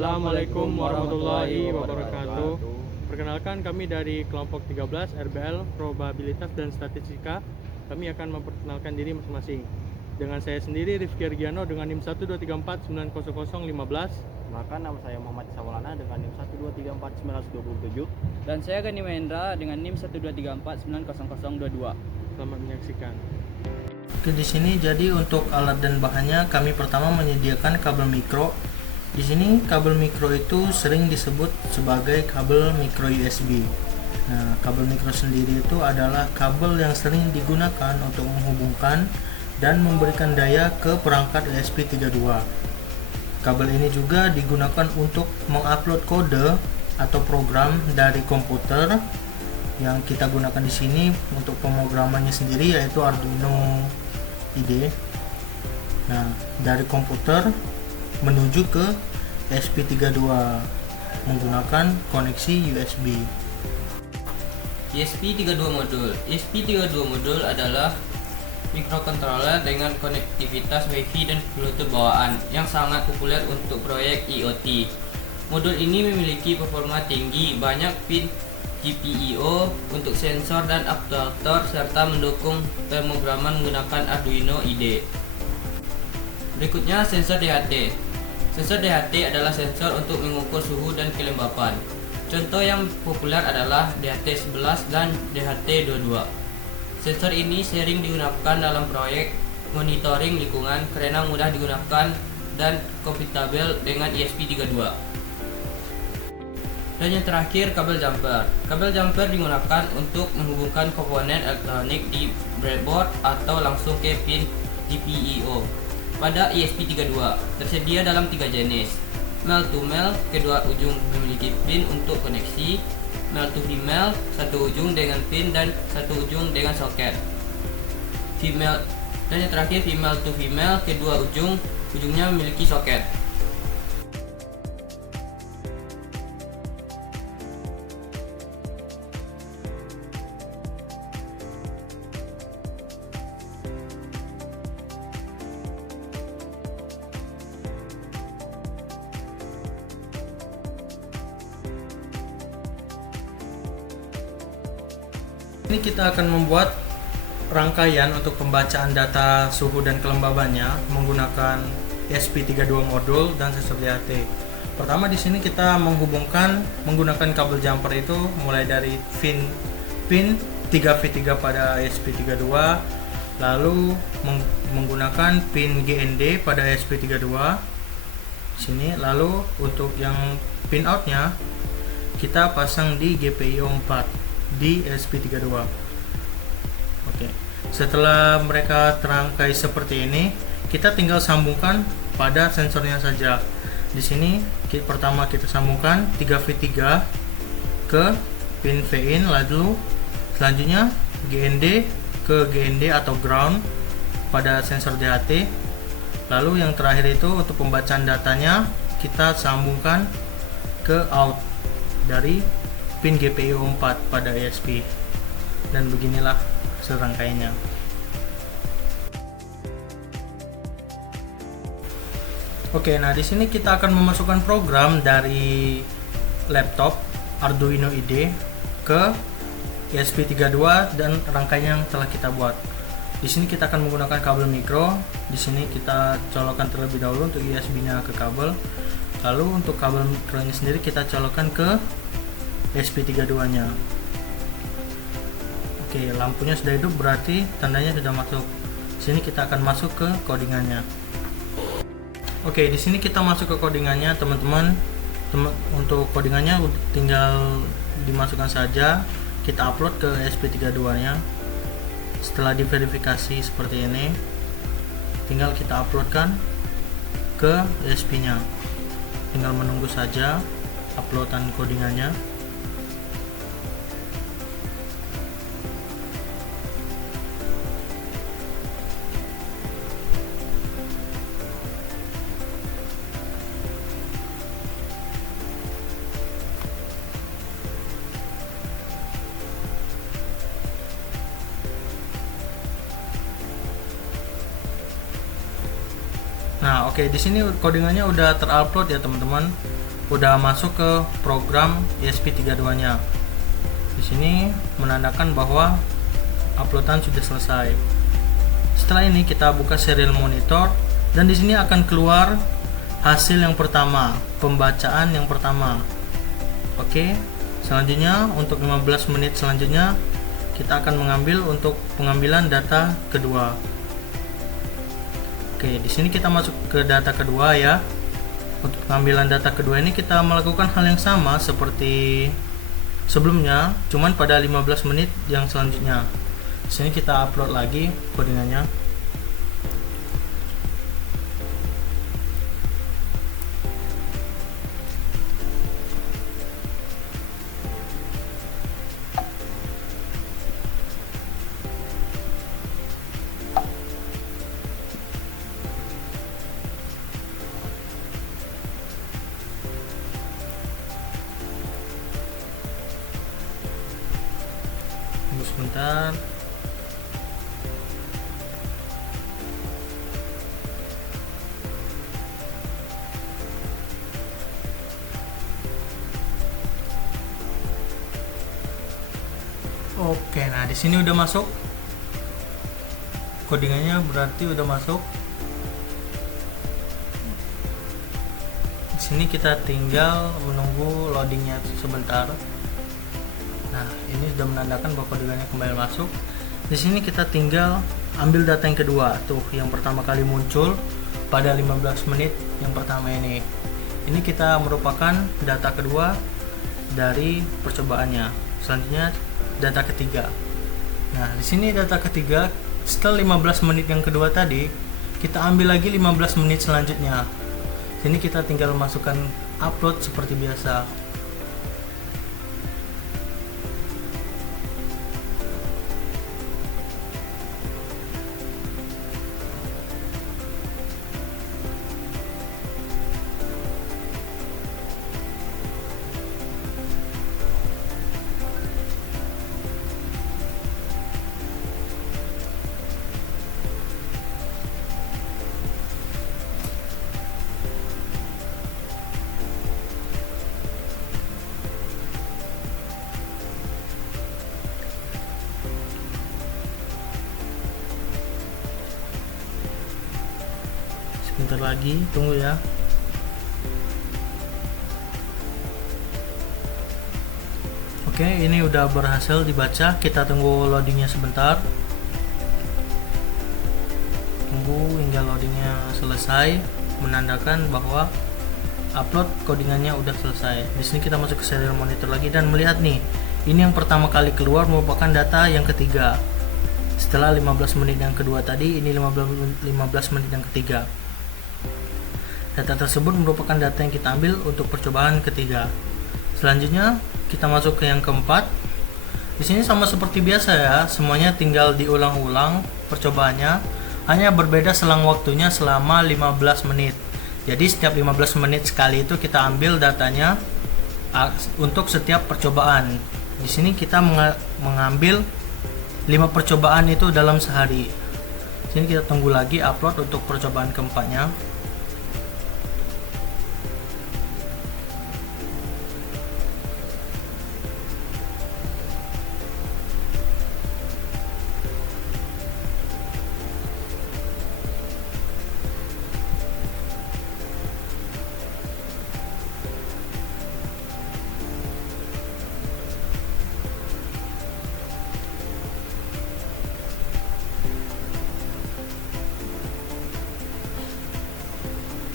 Assalamualaikum warahmatullahi wabarakatuh. Perkenalkan, kami dari kelompok 13 RBL Probabilitas dan Statistika. Kami akan memperkenalkan diri masing-masing. Dengan saya sendiri Rifki Argiano dengan NIM 123490015. Maka nama saya Muhammad Sawalana dengan NIM 1234927. Dan saya Gani Mahendra dengan NIM 123490022. Selamat menyaksikan. Oke, di sini jadi untuk alat dan bahannya kami pertama menyediakan kabel mikro. Di sini kabel mikro itu sering disebut sebagai kabel micro USB. Nah, kabel mikro sendiri itu adalah kabel yang sering digunakan untuk menghubungkan dan memberikan daya ke perangkat ESP32. Kabel ini juga digunakan untuk mengupload kode atau program dari komputer. Yang kita gunakan di sini untuk pemrogramannya sendiri yaitu Arduino IDE. Nah, dari komputer menuju ke ESP32 menggunakan koneksi USB. ESP32 modul. ESP32 modul adalah microcontroller dengan konektivitas Wi-Fi dan Bluetooth bawaan yang sangat populer untuk proyek IoT. Modul ini memiliki performa tinggi, banyak pin GPIO untuk sensor dan aktuator serta mendukung pemrograman menggunakan Arduino IDE. Berikutnya sensor DHT. Sensor DHT adalah sensor untuk mengukur suhu dan kelembapan. Contoh yang populer adalah DHT11 dan DHT22. Sensor ini sering digunakan dalam proyek monitoring lingkungan karena mudah digunakan dan kompatibel dengan ESP32. Dan yang terakhir, kabel jumper. Kabel jumper digunakan untuk menghubungkan komponen elektronik di breadboard atau langsung ke pin GPIO. Pada ESP32 tersedia dalam 3 jenis. Male to male, kedua ujung memiliki pin untuk koneksi. Male to female, satu ujung dengan pin dan satu ujung dengan soket. Female, dan yang terakhir female to female, kedua ujungnya memiliki soket. Ini kita akan membuat rangkaian untuk pembacaan data suhu dan kelembabannya menggunakan ESP32 modul dan sensor DHT. Pertama di sini kita menghubungkan menggunakan kabel jumper itu mulai dari pin 3V3 pada ESP32, lalu menggunakan pin GND pada ESP32 sini, lalu untuk yang pin outnya kita pasang di GPIO 4 di ESP32. Oke. Setelah mereka terangkai seperti ini, kita tinggal sambungkan pada sensornya saja. Di sini pertama kita sambungkan 3V3 ke pin V-in, lalu selanjutnya GND ke GND atau ground pada sensor DHT. Lalu yang terakhir itu untuk pembacaan datanya kita sambungkan ke out dari pin GPIO 4 pada ESP, dan beginilah serangkaiannya. Oke, nah di sini kita akan memasukkan program dari laptop Arduino IDE ke ESP32 dan rangkaian yang telah kita buat. Di sini kita akan menggunakan kabel mikro. Di sini kita colokkan terlebih dahulu untuk USB-nya ke kabel. Lalu untuk kabel mikronya sendiri kita colokkan ke ESP32-nya. Oke, lampunya sudah hidup berarti tandanya sudah masuk. Sini kita akan masuk ke codingannya. Oke, di sini kita masuk ke codingannya, teman-teman. Untuk codingannya tinggal dimasukkan saja. Kita upload ke ESP32-nya. Setelah diverifikasi seperti ini, tinggal kita uploadkan ke ESP-nya. Tinggal menunggu saja uploadan codingannya. Nah, oke, di sini codingannya udah terupload ya, teman-teman. udah masuk ke program ESP32-nya. Di sini menandakan bahwa uploadan sudah selesai. Setelah ini kita buka serial monitor dan di sini akan keluar hasil yang pertama, pembacaan yang pertama. Oke, selanjutnya untuk 15 menit selanjutnya kita akan mengambil untuk pengambilan data kedua. Oke, di sini kita masuk ke data kedua ya. Untuk pengambilan data kedua ini kita melakukan hal yang sama seperti sebelumnya, cuman pada 15 menit yang selanjutnya. Di sini kita upload lagi codingannya. Tunggu sebentar. Oke, nah di sini udah masuk. Codingannya berarti udah masuk. Di sini kita tinggal menunggu loadingnya sebentar. Nah, ini sudah menandakan bahwa codingannya kembali masuk. Di sini kita tinggal ambil data yang kedua, tuh yang pertama kali muncul pada 15 menit yang pertama ini. Ini kita merupakan data kedua dari percobaannya. Selanjutnya data ketiga. Nah, di sini data ketiga setelah 15 menit yang kedua tadi, kita ambil lagi 15 menit selanjutnya. Sini kita tinggal masukkan upload seperti biasa. Sebentar lagi, tunggu ya. Oke, ini udah berhasil dibaca. Kita tunggu loadingnya sebentar. Tunggu hingga loadingnya selesai, menandakan bahwa upload codingannya udah selesai. Di sini kita masuk ke serial monitor lagi dan melihat nih, ini yang pertama kali keluar merupakan data yang ketiga. Setelah 15 menit yang kedua tadi, ini 15 menit yang ketiga. Data tersebut merupakan data yang kita ambil untuk percobaan ketiga. Selanjutnya kita masuk ke yang keempat. Di sini sama seperti biasa ya, semuanya tinggal diulang-ulang percobaannya, hanya berbeda selang waktunya selama 15 menit. Jadi setiap 15 menit sekali itu kita ambil datanya untuk setiap percobaan. Di sini kita mengambil 5 percobaan itu dalam sehari. Di sini kita tunggu lagi upload untuk percobaan keempatnya.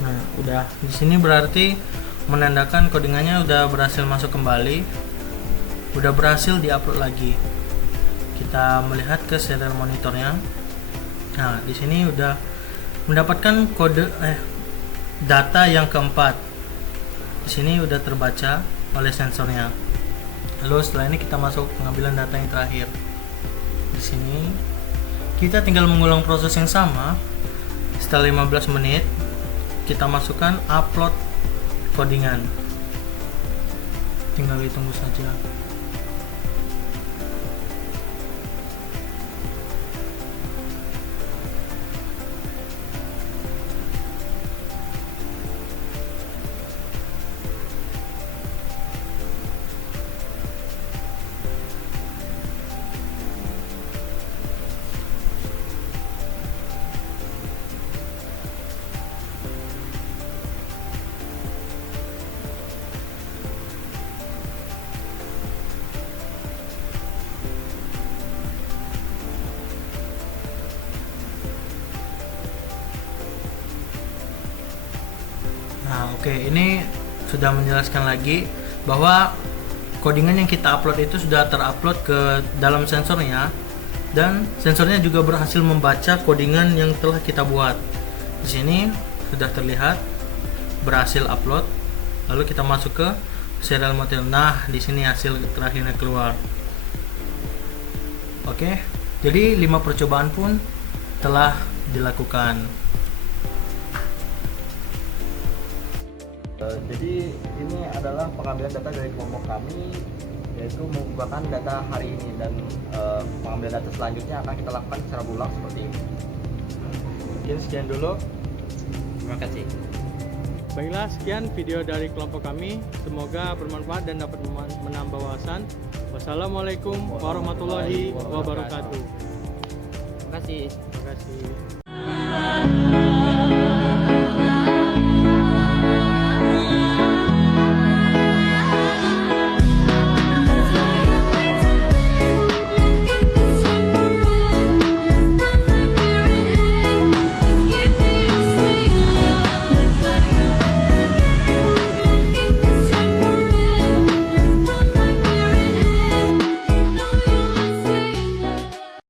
Nah, udah di sini berarti menandakan codingannya udah berhasil masuk kembali, udah berhasil diupload lagi. Kita melihat ke serial monitornya. Nah, di sini udah mendapatkan data yang keempat. Di sini udah terbaca oleh sensornya. Lalu setelah ini kita masuk pengambilan data yang terakhir. Di sini kita tinggal mengulang proses yang sama. Setelah 15 menit kita masukkan upload codingan, tinggal ditunggu saja. Oke, ini sudah menjelaskan lagi bahwa codingan yang kita upload itu sudah terupload ke dalam sensornya, dan sensornya juga berhasil membaca codingan yang telah kita buat. Di sini sudah terlihat berhasil upload. Lalu kita masuk ke serial model. Nah, di sini hasil terakhirnya keluar. Oke, jadi 5 percobaan pun telah dilakukan. Jadi ini adalah pengambilan data dari kelompok kami, yaitu mengubahkan data hari ini, dan pengambilan data selanjutnya akan kita lakukan secara berulang seperti ini. Mungkin sekian dulu. Terima kasih. Baiklah, sekian video dari kelompok kami. Semoga bermanfaat dan dapat menambah wawasan. Wassalamualaikum warahmatullahi wabarakatuh. Terima kasih. Terima kasih.